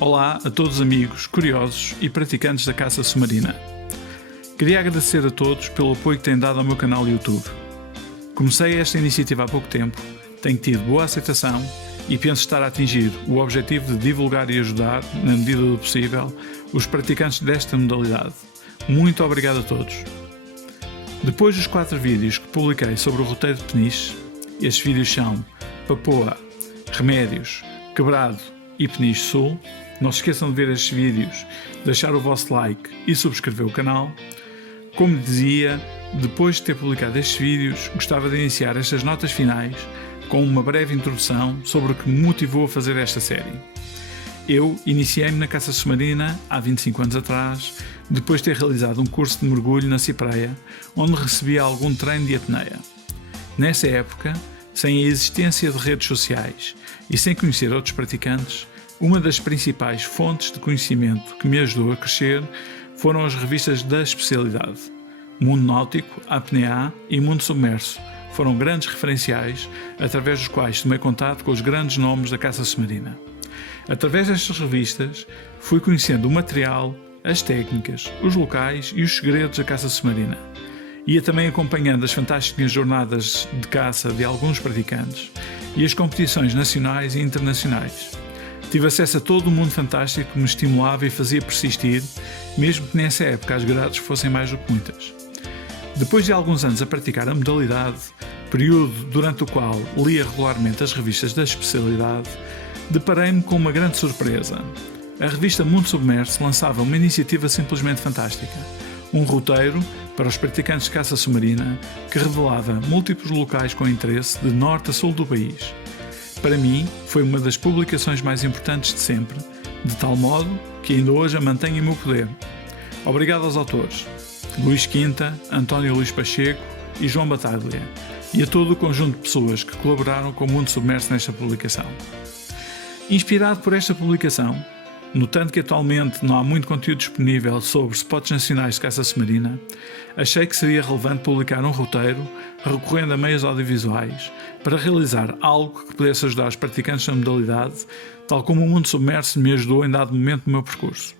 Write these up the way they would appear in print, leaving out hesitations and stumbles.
Olá a todos os amigos, curiosos e praticantes da caça submarina. Queria agradecer a todos pelo apoio que têm dado ao meu canal do YouTube. Comecei esta iniciativa há pouco tempo, tenho tido boa aceitação e penso estar a atingir o objetivo de divulgar e ajudar, na medida do possível, os praticantes desta modalidade. Muito obrigado a todos. Depois dos 4 vídeos que publiquei sobre o roteiro de peniche, estes vídeos são Papoa, Remédios, Quebrado e Peniche Sul. Não se esqueçam de ver estes vídeos, deixar o vosso like e subscrever o canal. Como dizia, depois de ter publicado estes vídeos, gostava de iniciar estas notas finais com uma breve introdução sobre o que me motivou a fazer esta série. Eu iniciei-me na caça submarina há 25 anos atrás, depois de ter realizado um curso de mergulho na Cipreia, onde recebi algum treino de apneia. Nessa época, sem a existência de redes sociais e sem conhecer outros praticantes, uma das principais fontes de conhecimento que me ajudou a crescer foram as revistas da especialidade. Mundo Náutico, Apneia e Mundo Submerso foram grandes referenciais através dos quais tomei contato com os grandes nomes da caça submarina. Através destas revistas, fui conhecendo o material, as técnicas, os locais e os segredos da caça submarina. Ia também acompanhando as fantásticas jornadas de caça de alguns praticantes e as competições nacionais e internacionais. Tive acesso a todo o mundo fantástico que me estimulava e fazia persistir, mesmo que nessa época as grades fossem mais do que muitas. Depois de alguns anos a praticar a modalidade, período durante o qual lia regularmente as revistas da especialidade, deparei-me com uma grande surpresa. A revista Mundo Submerso lançava uma iniciativa simplesmente fantástica. Um roteiro para os praticantes de caça submarina que revelava múltiplos locais com interesse de norte a sul do país. Para mim, foi uma das publicações mais importantes de sempre, de tal modo que ainda hoje a mantenho em meu poder. Obrigado aos autores, Luís Quinta, António Luís Pacheco e João Bataglia, e a todo o conjunto de pessoas que colaboraram com o Mundo Submerso nesta publicação. Inspirado por esta publicação, notando que atualmente não há muito conteúdo disponível sobre spots nacionais de caça submarina, achei que seria relevante publicar um roteiro recorrendo a meios audiovisuais para realizar algo que pudesse ajudar os praticantes da modalidade, tal como o Mundo Submerso me ajudou em dado momento do meu percurso.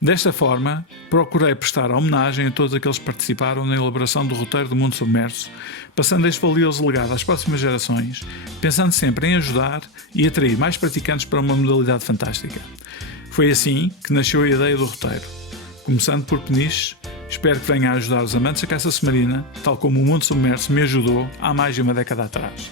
Desta forma, procurei prestar homenagem a todos aqueles que participaram na elaboração do roteiro do Mundo Submerso, passando este valioso legado às próximas gerações, pensando sempre em ajudar e atrair mais praticantes para uma modalidade fantástica. Foi assim que nasceu a ideia do roteiro. Começando por peniche, espero que venha a ajudar os amantes da caça submarina, tal como o Mundo Submerso me ajudou há mais de uma década atrás.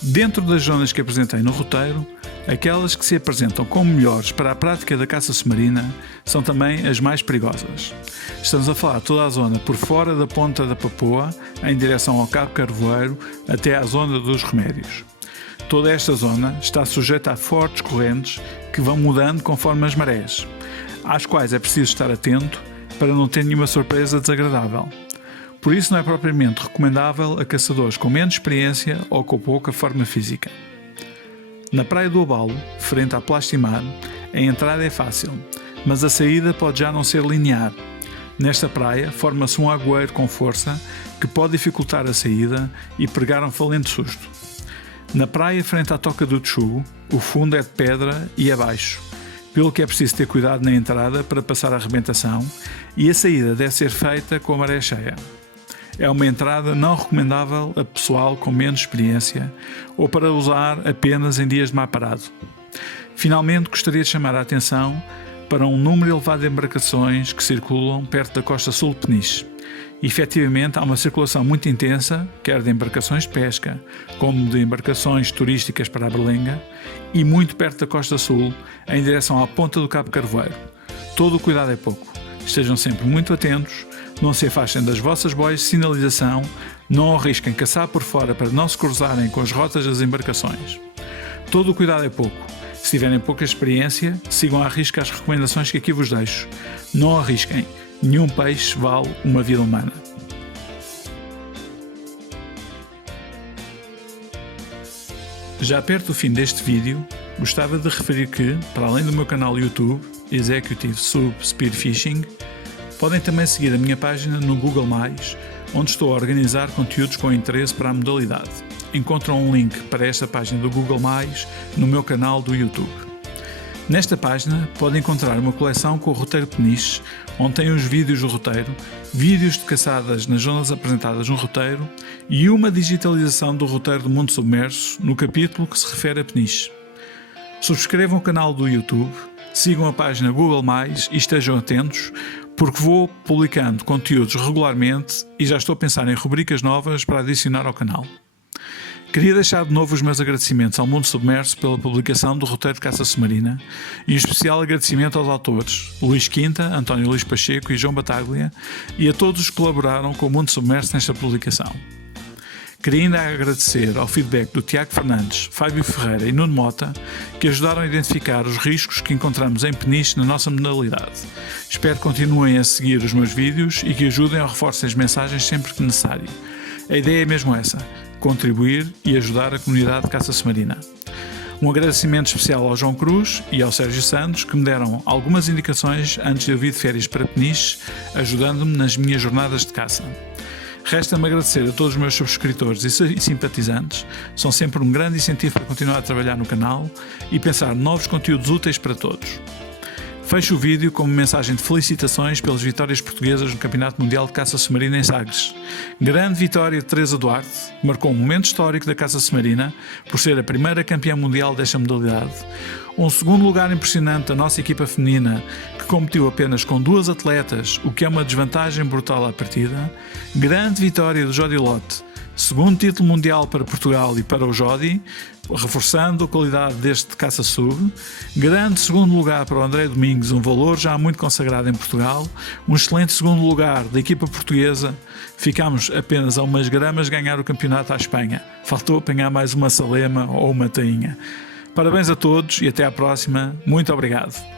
Dentro das zonas que apresentei no roteiro, aquelas que se apresentam como melhores para a prática da caça submarina são também as mais perigosas. Estamos a falar de toda a zona por fora da ponta da Papoa, em direção ao Cabo Carvoeiro, até à zona dos Remédios. Toda esta zona está sujeita a fortes correntes que vão mudando conforme as marés, às quais é preciso estar atento para não ter nenhuma surpresa desagradável. Por isso não é propriamente recomendável a caçadores com menos experiência ou com pouca forma física. Na Praia do Abalo, frente à Plastimar, a entrada é fácil, mas a saída pode já não ser linear. Nesta praia forma-se um agueiro com força que pode dificultar a saída e pregar um valente susto. Na praia frente à Toca do Texugo, o fundo é de pedra e abaixo, pelo que é preciso ter cuidado na entrada para passar a arrebentação e a saída deve ser feita com a maré cheia. É uma entrada não recomendável a pessoal com menos experiência ou para usar apenas em dias de mar parado. Finalmente, gostaria de chamar a atenção para um número elevado de embarcações que circulam perto da costa sul de Peniche. Efetivamente, há uma circulação muito intensa, quer de embarcações de pesca, como de embarcações turísticas para a Berlenga, e muito perto da costa sul, em direção à ponta do Cabo Carvoeiro. Todo o cuidado é pouco. Estejam sempre muito atentos, não se afastem das vossas boias de sinalização, não arrisquem caçar por fora para não se cruzarem com as rotas das embarcações. Todo o cuidado é pouco. Se tiverem pouca experiência, sigam à risca as recomendações que aqui vos deixo. Não arrisquem. Nenhum peixe vale uma vida humana. Já perto do fim deste vídeo, gostava de referir que, para além do meu canal YouTube, Executive Sub Spearfishing, podem também seguir a minha página no Google+, onde estou a organizar conteúdos com interesse para a modalidade. Encontram um link para esta página do Google+, no meu canal do YouTube. Nesta página podem encontrar uma coleção com o roteiro Peniche, onde tem os vídeos do roteiro, vídeos de caçadas nas zonas apresentadas no roteiro e uma digitalização do roteiro do Mundo Submerso no capítulo que se refere a Peniche. Subscrevam o canal do YouTube, sigam a página Google+, e estejam atentos, porque vou publicando conteúdos regularmente e já estou a pensar em rubricas novas para adicionar ao canal. Queria deixar de novo os meus agradecimentos ao Mundo Submerso pela publicação do roteiro de caça submarina e um especial agradecimento aos autores Luís Quinta, António Luís Pacheco e João Bataglia e a todos os que colaboraram com o Mundo Submerso nesta publicação. Queria ainda agradecer ao feedback do Tiago Fernandes, Fábio Ferreira e Nuno Mota, que ajudaram a identificar os riscos que encontramos em Peniche na nossa modalidade. Espero que continuem a seguir os meus vídeos e que ajudem ao reforço das mensagens sempre que necessário. A ideia é mesmo essa: contribuir e ajudar a comunidade de caça submarina. Um agradecimento especial ao João Cruz e ao Sérgio Santos, que me deram algumas indicações antes de eu vir de férias para Peniche, ajudando-me nas minhas jornadas de caça. Resta-me agradecer a todos os meus subscritores e simpatizantes, são sempre um grande incentivo para continuar a trabalhar no canal e pensar novos conteúdos úteis para todos. Fecho o vídeo com uma mensagem de felicitações pelas vitórias portuguesas no Campeonato Mundial de Caça Submarina em Sagres. Grande vitória de Teresa Duarte, que marcou um momento histórico da caça submarina por ser a primeira campeã mundial desta modalidade. Um segundo lugar impressionante da nossa equipa feminina, que competiu apenas com 2 atletas, o que é uma desvantagem brutal à partida. Grande vitória do Jody Lotte, segundo título mundial para Portugal e para o Jody, reforçando a qualidade deste caça-sub. Grande segundo lugar para o André Domingos, um valor já muito consagrado em Portugal. Um excelente segundo lugar da equipa portuguesa. Ficámos apenas a umas gramas de ganhar o campeonato à Espanha. Faltou apanhar mais uma salema ou uma tainha. Parabéns a todos e até à próxima. Muito obrigado.